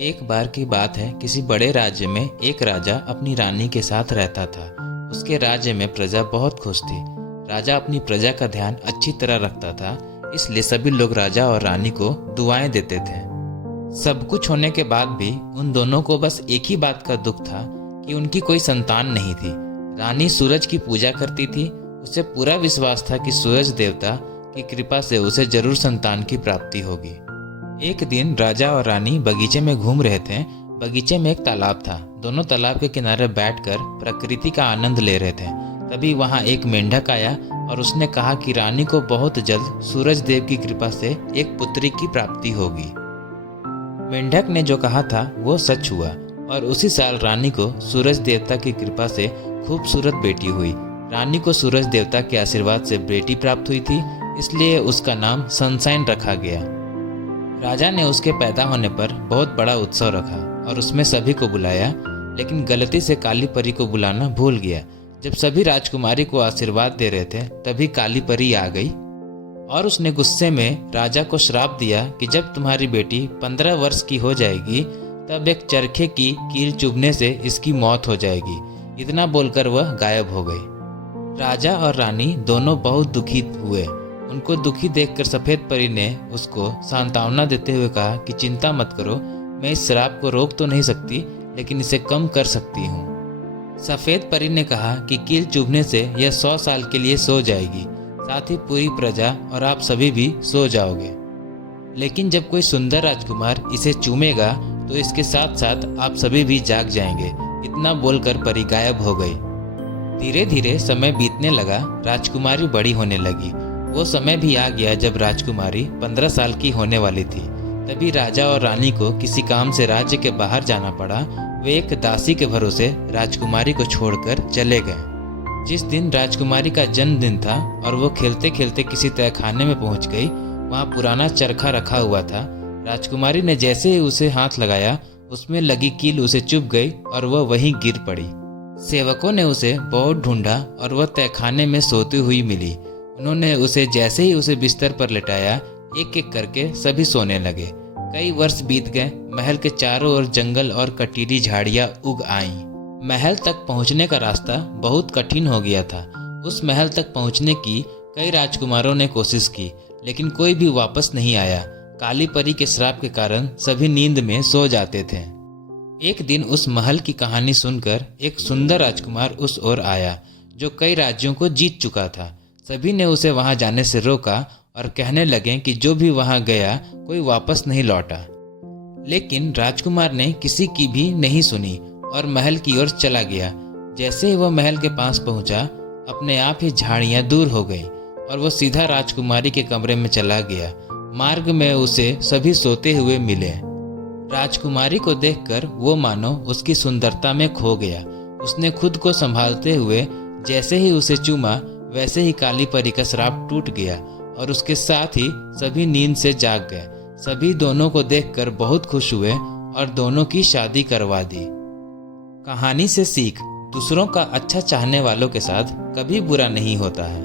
एक बार की बात है, किसी बड़े राज्य में एक राजा अपनी रानी के साथ रहता था। उसके राज्य में प्रजा बहुत खुश थी। राजा अपनी प्रजा का ध्यान अच्छी तरह रखता था, इसलिए सभी लोग राजा और रानी को दुआएं देते थे। सब कुछ होने के बाद भी उन दोनों को बस एक ही बात का दुख था कि उनकी कोई संतान नहीं थी। रानी सूरज की पूजा करती थी। उसे पूरा विश्वास था कि सूरज देवता की कृपा से उसे जरूर संतान की प्राप्ति होगी। एक दिन राजा और रानी बगीचे में घूम रहे थे। बगीचे में एक तालाब था। दोनों तालाब के किनारे बैठकर प्रकृति का आनंद ले रहे थे। तभी वहां एक मेंढक आया और उसने कहा कि रानी को बहुत जल्द सूरज देव की कृपा से एक पुत्री की प्राप्ति होगी। मेंढक ने जो कहा था वो सच हुआ और उसी साल रानी को सूरज देवता की कृपा से खूबसूरत बेटी हुई। रानी को सूरज देवता के आशीर्वाद से बेटी प्राप्त हुई थी, इसलिए उसका नाम सनशाइन रखा गया। राजा ने उसके पैदा होने पर बहुत बड़ा उत्सव रखा और उसमें सभी को बुलाया, लेकिन गलती से काली परी को बुलाना भूल गया। जब सभी राजकुमारी को आशीर्वाद दे रहे थे तभी काली परी आ गई और उसने गुस्से में राजा को श्राप दिया कि जब तुम्हारी बेटी 15 वर्ष की हो जाएगी तब एक चरखे की कील चुभने से इसकी मौत हो जाएगी। इतना बोलकर वह गायब हो गई। राजा और रानी दोनों बहुत दुखी हुए। उनको दुखी देखकर सफेद परी ने उसको सांत्वना देते हुए कहा कि चिंता मत करो, मैं इस श्राप को रोक तो नहीं सकती लेकिन इसे कम कर सकती हूँ। सफेद परी ने कहा कि कील चुभने से यह 100 साल के लिए सो जाएगी, साथ ही पूरी प्रजा और आप सभी भी सो जाओगे। लेकिन जब कोई सुंदर राजकुमार इसे चूमेगा तो इसके साथ साथ आप सभी भी जाग जाएंगे। इतना बोलकर परी गायब हो गई। धीरे धीरे समय बीतने लगा। राजकुमारी बड़ी होने लगी। वो समय भी आ गया जब राजकुमारी 15 साल की होने वाली थी। तभी राजा और रानी को किसी काम से राज्य के बाहर जाना पड़ा। वे एक दासी के भरोसे राजकुमारी को छोड़कर चले गए। जिस दिन राजकुमारी का जन्मदिन था और वो खेलते खेलते किसी तहखाने में पहुंच गई, वहां पुराना चरखा रखा हुआ था। राजकुमारी ने जैसे ही उसे हाथ लगाया, उसमें लगी कील उसे चुभ गई और वह वहीं गिर पड़ी। सेवकों ने उसे बहुत ढूंढा और वह तहखाने में सोती हुई मिली। उन्होंने उसे जैसे ही उसे बिस्तर पर लेटाया, एक एक करके सभी सोने लगे। कई वर्ष बीत गए। महल के चारों ओर जंगल और कटीली झाड़ियां उग आईं। महल तक पहुंचने का रास्ता बहुत कठिन हो गया था। उस महल तक पहुंचने की कई राजकुमारों ने कोशिश की, लेकिन कोई भी वापस नहीं आया। काली परी के श्राप के कारण सभी नींद में सो जाते थे। एक दिन उस महल की कहानी सुनकर एक सुंदर राजकुमार उस ओर आया, जो कई राज्यों को जीत चुका था। सभी ने उसे वहां जाने से रोका और कहने लगे कि जो भी वहां गया कोई वापस नहीं लौटा। लेकिन राजकुमार ने किसी की भी नहीं सुनी और महल की ओर चला गया। जैसे ही वह महल के पास पहुंचा, अपने आप ही झाड़ियां दूर हो गईं और वह सीधा राजकुमारी के कमरे में चला गया। मार्ग में उसे सभी सोते हुए मिले। राजकुमारी को देखकर वो मानो उसकी सुंदरता में खो गया। उसने खुद को संभालते हुए जैसे ही उसे चूमा, वैसे ही काली परी का श्राप टूट गया और उसके साथ ही सभी नींद से जाग गए। सभी दोनों को देखकर बहुत खुश हुए और दोनों की शादी करवा दी। कहानी से सीख: दूसरों का अच्छा चाहने वालों के साथ कभी बुरा नहीं होता है।